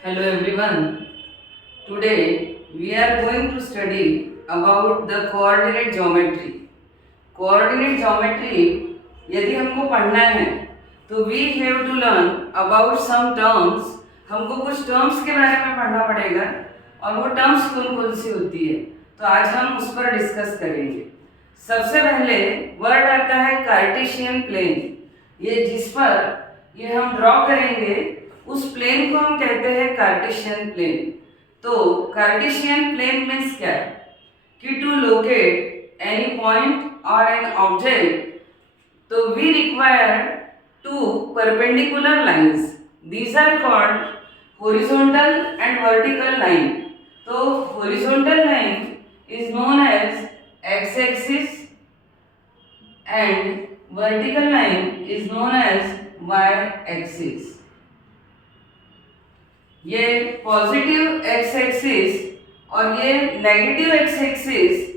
Hello everyone. Today we are going to study about the coordinate geometry. Coordinate geometry यदि हमको पढ़ना है तो we have to learn about some terms. हमको कुछ terms के बारे में पढ़ना पड़ेगा और वो terms कौन कौन सी होती है तो आज हम उस पर डिस्कस करेंगे। सबसे पहले वर्ड आता है कार्टेशियन प्लेन। ये जिस पर ये हम ड्रॉ करेंगे उस प्लेन को हम कहते हैं कार्टेशियन प्लेन। तो कार्टेशियन प्लेन मीन्स क्या है कि टू लोकेट एनी पॉइंट और एन ऑब्जेक्ट तो we require two perpendicular lines. These are called horizontal and vertical line. तो horizontal line is known as X axis and vertical line is known as Y axis. ये positive X axis और ये negative X axis,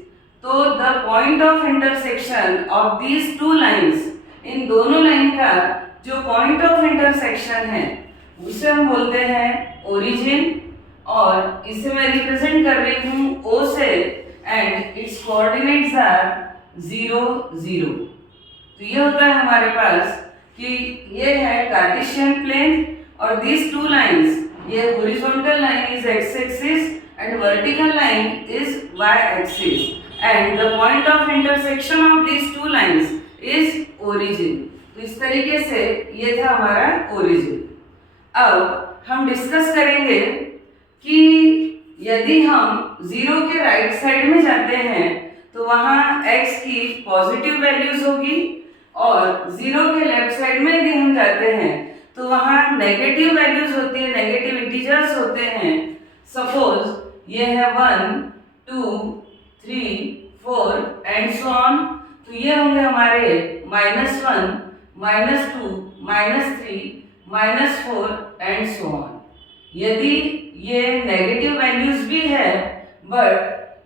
तो the point of intersection of these two lines, इन दोनों line का जो point of intersection है उसे हम बोलते हैं ओरिजिन। और इसे मैं रिप्रेजेंट कर रही हूँ ओ से एंड इट्स कोऑर्डिनेट्स आर 0 0। तो ये होता है हमारे पास कि ये है कार्टेशियन प्लेन और दीज टू लाइंस, ये horizontal line is X axis and vertical line is Y axis and the point of intersection of these two lines is origin. तो इस तरीके से ये था हमारा ओरिजिन। अब हम डिस्कस करेंगे कि यदि हम 0 के राइट साइड में जाते हैं तो वहाँ x की पॉजिटिव वैल्यूज होगी और 0 के लेफ्ट साइड में यदि हम जाते हैं तो वहाँ नेगेटिव वैल्यूज होती है, नेगेटिव इंटीजर्स होते हैं। सपोज ये है 1 2 3 4 एंड सो ऑन। तो ये होंगे हमारे -1 -2 -3 -4 एंड सो ऑन। यदि ये नेगेटिव वैल्यूज भी है but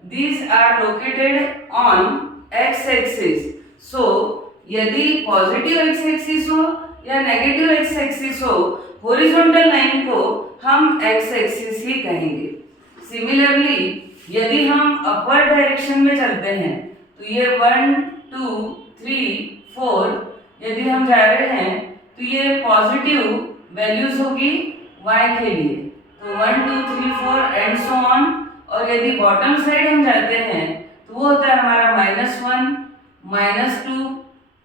these are located on X axis. So यदि पॉजिटिव एक्स एक्सिस हो या नेगेटिव एक्स एक्सिस हो, हॉरिजॉन्टल लाइन को हम एक्स एक्सिस ही कहेंगे। सिमिलरली यदि हम अपवर्ड डायरेक्शन में चलते हैं तो ये 1 2 3 4 यदि हम जा रहे हैं तो ये पॉजिटिव वैल्यूज होगी y के लिए, तो 1 2 3 4 एंड सो ऑन। और यदि बॉटम साइड हम जाते हैं तो वो होता है हमारा -1 -2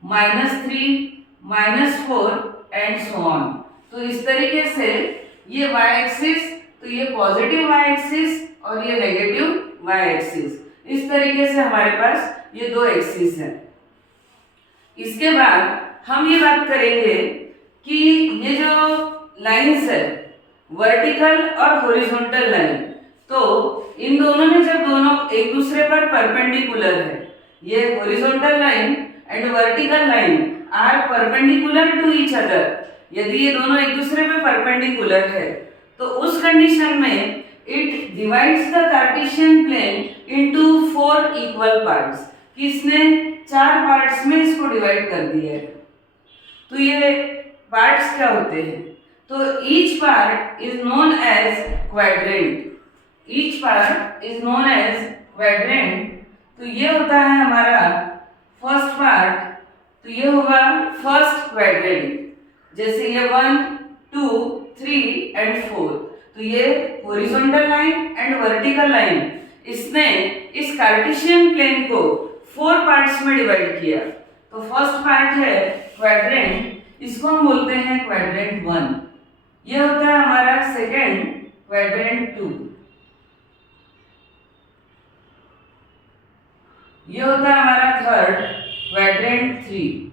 -3 -4 एंड सो ऑन। तो इस तरीके से ये y एक्सिस, तो ये पॉजिटिव y एक्सिस और ये नेगेटिव y एक्सिस, इस तरीके से हमारे पास ये दो एक्सिस है। इसके बाद हम ये बात करेंगे कि ये जो लाइंस है वर्टिकल और हॉरिजॉन्टल लाइन, तो इन दोनों में जब दोनों एक दूसरे पर परपेंडिकुलर है, ये horizontal line and vertical line are perpendicular to each other, यदि ये दोनों एक दूसरे पे परपेंडिकुलर है तो उस कंडीशन में it divides the Cartesian plane into 4 equal parts. किसने 4 पार्ट्स में इसको डिवाइड कर दिया है। तो ये पार्ट्स क्या होते हैं, तो each part is known as quadrant. Each part is known as quadrant. तो ये होता है हमारा फर्स्ट पार्ट, तो ये होगा फर्स्ट क्वाड्रेंट। जैसे ये 1 2 3 एंड 4, तो ये horizontal line and vertical line, इसने इस कार्टेशियन प्लेन को 4 पार्ट्स में डिवाइड किया। तो फर्स्ट पार्ट है क्वाड्रेंट, इसको हम बोलते हैं क्वाड्रेंट 1। ये होता है हमारा सेकेंड क्वाड्रेंट 2। ये होता है हमारा third quadrant 3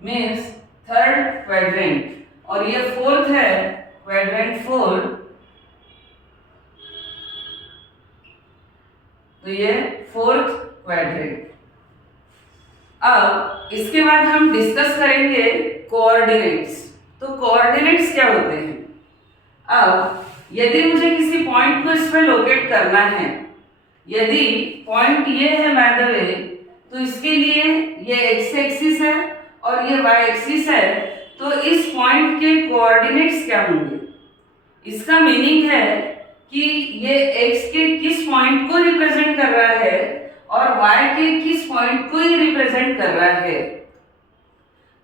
means third quadrant. और ये फोर्थ है क्वाड्रेंट 4, तो ये फोर्थ क्वाड्रेंट। अब इसके बाद हम डिस्कस करेंगे कोऑर्डिनेट्स। तो कोऑर्डिनेट्स क्या होते हैं। अब यदि मुझे किसी पॉइंट को इस पर लोकेट करना है, यदि पॉइंट ये है बाय द वे, तो इसके लिए ये एक्स एक्सिस है और ये वाई एक्सिस है, तो इस पॉइंट के कोऑर्डिनेट्स क्या होंगे? इसका मीनिंग है कि ये x के किस पॉइंट को रिप्रेजेंट कर रहा है और y के किस पॉइंट को ही रिप्रेजेंट कर रहा है।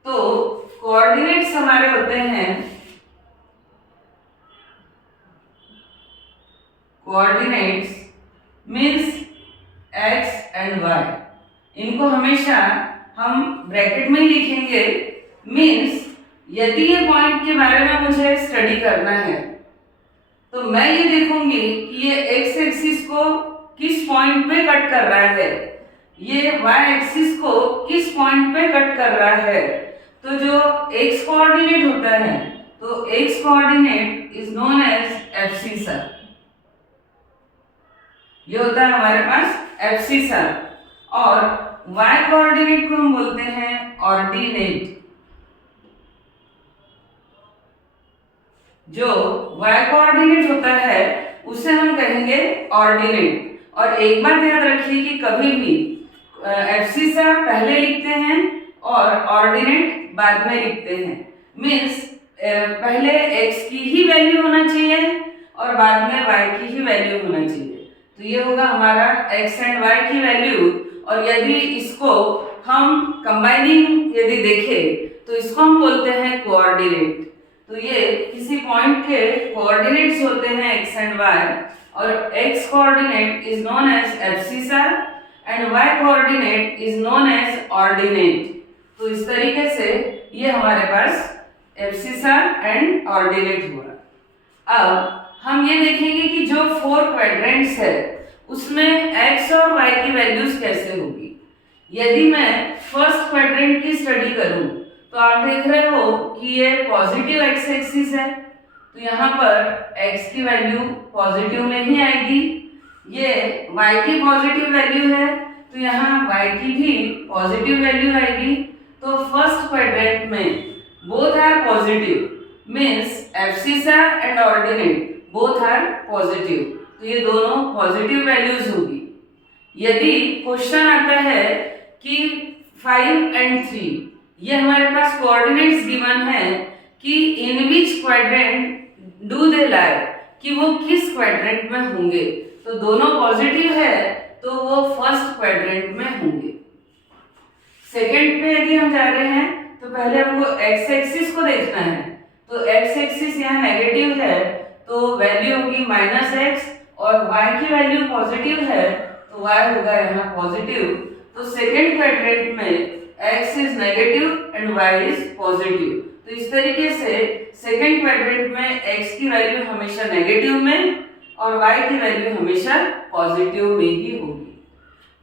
तो कोऑर्डिनेट्स हमारे होते हैं, coordinates means x and y। इनको हमेशा हम ब्रैकेट में ही लिखेंगे। मीन्स यदि ये पॉइंट के बारे में मुझे स्टडी करना है तो मैं ये देखूंगी कि ये x एक्सिस को किस पॉइंट पे कट कर रहा है, ये y एक्सिस को किस पॉइंट पे कट कर रहा है। तो जो x कोऑर्डिनेट होता है, तो x coordinate is known as abscissa. ये होता है हमारे पास एब्सिसा। और y कोऑर्डिनेट को हम बोलते हैं ऑर्डिनेट। जो y कोऑर्डिनेट होता है उसे हम कहेंगे ऑर्डिनेट। और एक बात याद रखिए कि कभी भी एब्सिसा पहले लिखते हैं और ऑर्डिनेट बाद में लिखते हैं। मीन्स पहले x की ही वैल्यू होना चाहिए और बाद में y की ही वैल्यू होना चाहिए। तो ये होगा हमारा x एंड y की वैल्यू। और यदि इसको हम कंबाइनिंग यदि देखें तो इसको हम बोलते हैं कोऑर्डिनेट। तो ये किसी पॉइंट के कोऑर्डिनेट्स होते हैं x एंड y। और x coordinate is known as abscissa and y coordinate is known as ordinate. तो इस तरीके से ये हमारे पास एब्सिसा एंड ऑर्डिनेट हुआ। अब हम ये देखेंगे कि जो 4 क्वाड्रेंट्स है उसमें x और y की वैल्यूज कैसे होगी। यदि मैं फर्स्ट क्वाड्रेंट की स्टडी करूं तो आप देख रहे हो कि ये पॉजिटिव x एक्सिस है, तो यहाँ पर x की वैल्यू पॉजिटिव में ही आएगी। ये y की पॉजिटिव वैल्यू है तो यहाँ y की भी पॉजिटिव वैल्यू आएगी। तो फर्स्ट क्वाड्रेंट में both are positive, means abscissa and ordinate both are positive. तो ये दोनों पॉजिटिव वैल्यूज होगी। यदि क्वेश्चन आता है कि 5 एंड 3, ये हमारे पास कोऑर्डिनेट्स गिवन है कि इन विच क्वाड्रेंट डू दे लाई, कि वो किस क्वाड्रेंट में होंगे। तो दोनों पॉजिटिव है तो वो फर्स्ट क्वाड्रेंट में होंगे। सेकंड पे यदि हम जा रहे हैं तो पहले हमको x एक्सिस को देखना है। तो x एक्सिस यहाँ नेगेटिव है तो वैल्यू होगी -x, और y की वैल्यू पॉजिटिव है तो y होगा यहाँ पॉजिटिव। तो सेकंड क्वाड्रेंट में x is negative and y is positive. तो इस तरीके से सेकंड क्वाड्रेंट में x की वैल्यू हमेशा नेगेटिव में और y की वैल्यू हमेशा पॉजिटिव में ही होगी।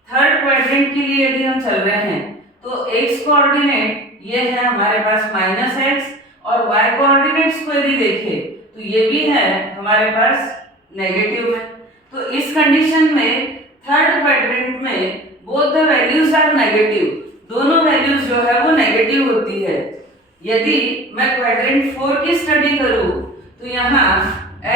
थर्ड क्वाड्रेंट के लिए यदि हम चल रहे हैं तो x कोऑर्डिनेट ये है हमारे पास -x, और y कोऑर्डिनेट्स को यदि देखें तो ये भी है हमारे पास नेगेटिव में। तो इस कंडीशन में थर्ड क्वाड्रेंट में both the values are negative, दोनों वैल्यूज जो है वो नेगेटिव होती है। यदि मैं क्वाड्रेंट 4 की स्टडी करूं तो यहाँ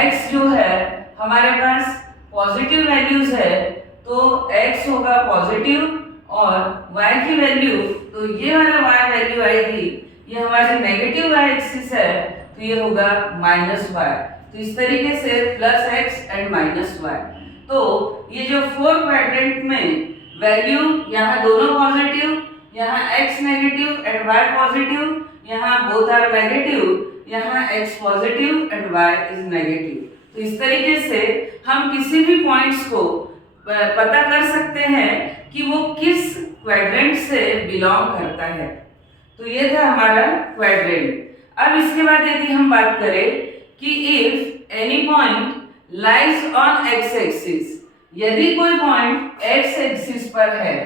x जो है हमारे पास पॉजिटिव वैल्यूज है तो x होगा पॉजिटिव, और y की वैल्यू तो ये वाला y वैल्यू आएगी, ये हमारी नेगेटिव y एक्सिस है तो ये होगा -y। तो इस तरीके से +x एंड -y। तो ये जो 4 क्वाड्रेंट में वैल्यू यहाँ दोनों पॉजिटिव, यहाँ x negative and y positive, यहाँ बोथ आर नेगेटिव, यहाँ x positive and y is negative. तो इस तरीके से हम किसी भी पॉइंट्स को पता कर सकते हैं कि वो किस क्वाड्रेंट से बिलोंग करता है। तो ये था हमारा क्वाड्रेंट। अब इसके बाद यदि हम बात करें कि if any point lies on x axis, यदि कोई पॉइंट x एक्सिस पर है,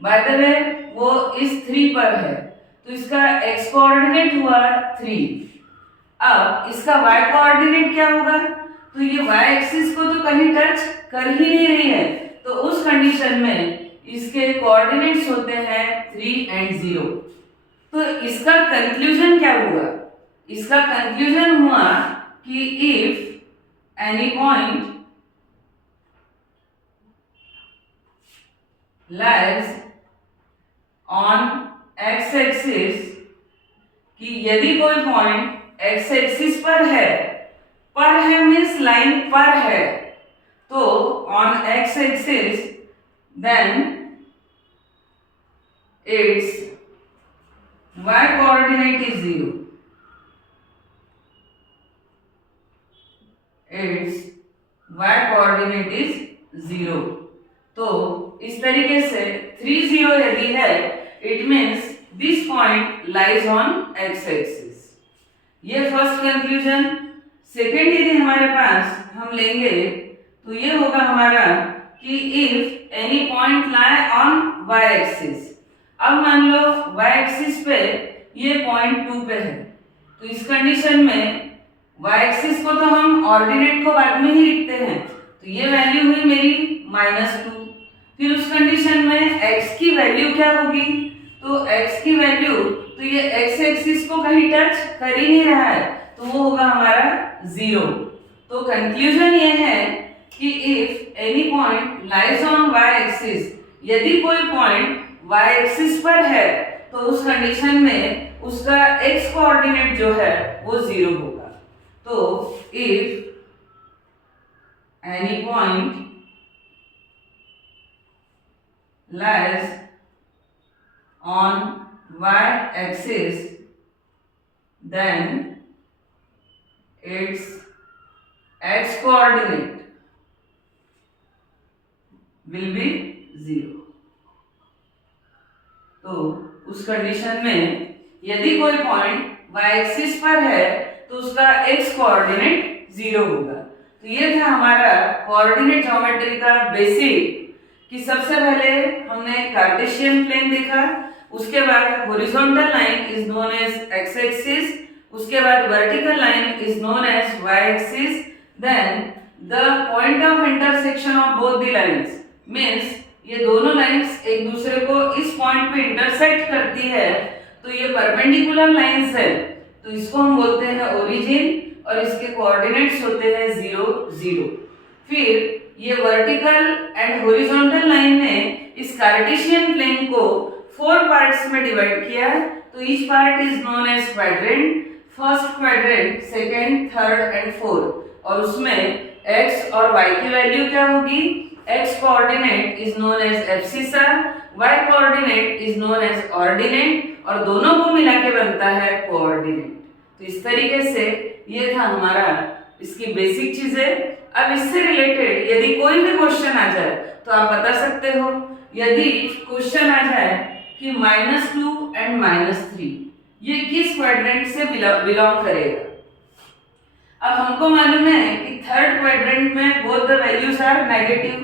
बाय द वे वो इस 3 पर है तो इसका x कोऑर्डिनेट हुआ 3। अब इसका y कोऑर्डिनेट क्या होगा? तो ये y एक्सिस को तो कहीं टच कर ही नहीं रही है, तो उस कंडीशन में इसके कोऑर्डिनेट्स होते हैं 3 एंड 0। तो इसका कंक्लूजन क्या हुआ? इसका कंक्लूजन हुआ कि if any point lies on x axis कि यदि कोई पॉइंट एक्स एक्सिस पर है मीन्स लाइन पर है, तो on X axis then it's y coordinate is 0. Its y coordinate is 0. तो इस तरीके से 3 0 यदि है, it means this point lies on X axis. ये फर्स्ट कंक्लूजन। सेकेंड यदि हमारे पास हम लेंगे तो ये होगा हमारा कि if any point lie on y axis. अब मान लो y एक्सिस पे ये पॉइंट 2 पे है, तो इस कंडीशन में y एक्सिस को तो हम ऑर्डिनेट को बाद में ही लिखते हैं, तो ये वैल्यू हुई मेरी -2। फिर उस कंडीशन में x की वैल्यू क्या होगी, तो x की वैल्यू, तो ये x एक्सिस को कहीं टच कर ही नहीं रहा है, तो वो होगा हमारा 0। तो कंक्लूजन ये है कि if any point lies on y axis, यदि कोई पॉइंट y एक्सिस पर है तो उस कंडीशन में उसका x कोऑर्डिनेट जो है वो 0 होगा। तो if any point lies on y axis then it's x coordinate will be 0। तो उस कंडीशन में यदि कोई पॉइंट y एक्सिस पर है तो उसका x कोऑर्डिनेट 0 होगा। तो ये था हमारा कोऑर्डिनेट ज्योमेट्री का बेसिक, कि सबसे पहले हमने कार्टेशियन प्लेन देखा, उसके बाद horizontal line is known as x axis, उसके बाद vertical line is known as y axis, then the point of intersection of both the lines means ये दोनों लाइंस एक दूसरे को इस पॉइंट पे इंटरसेक्ट करती है, तो ये परपेंडिकुलर लाइंस है, तो इसको हम बोलते हैं ओरिजिन और इसके कोऑर्डिनेट्स होते हैं 0 0। फिर ये वर्टिकल एंड हॉरिजॉन्टल लाइन ने इस कार्टेशियन प्लेन को 4 पार्ट्स में डिवाइड किया, तो each part is known as quadrant, first quadrant, second, third and fourth, और उसमें x और y की वैल्यू क्या होगी, x coordinate is known as abscissa, y coordinate is known as ordinate, और दोनों को मिला के बनता है कोऑर्डिनेट। तो इस तरीके से ये था हमारा इसकी बेसिक चीजें। अब इससे रिलेटेड यदि कोई भी क्वेश्चन आ जाए तो आप बता सकते हो। यदि क्वेश्चन आ जाए कि -2 एंड -3 ये किस क्वाड्रेंट से बिलोंग करेगा। अब हमको मालूम है कि थर्ड क्वाड्रेंट में both the values are negative,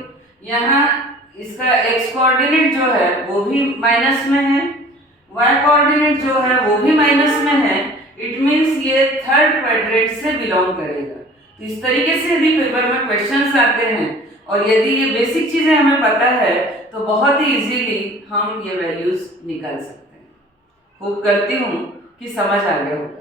यहाँ इसका x कोऑर्डिनेट जो है वो भी माइनस में है, y कोऑर्डिनेट जो है वो भी माइनस में है, इट मींस ये थर्ड क्वाड्रेंट से बिलोंग करेगा। तो इस तरीके से यदि पेपर में क्वेश्चंस आते हैं और यदि ये बेसिक चीजें हमें पता है तो बहुत ही इजीली हम ये वैल्यूज निकाल सकते हैं। होप करती हूँ कि समझ आ गया होगा।